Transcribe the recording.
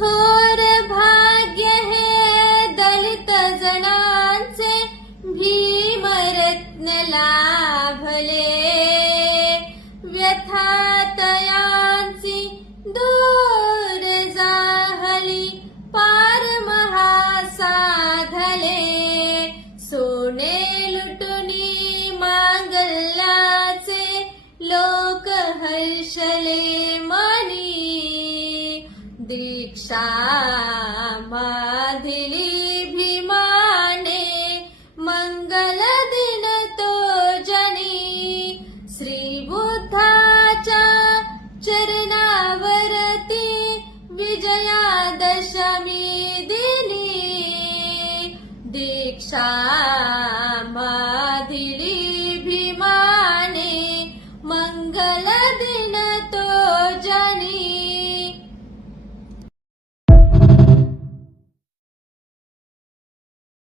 थोर भाग्य हे दलित जणांचे भीमरत्न लाभले. व्यथातयांची दूर जाहली पार महासाधले. सोने लुटुनी मांगल्याचे लोक हर्षले मनी. दीक्षा माधिली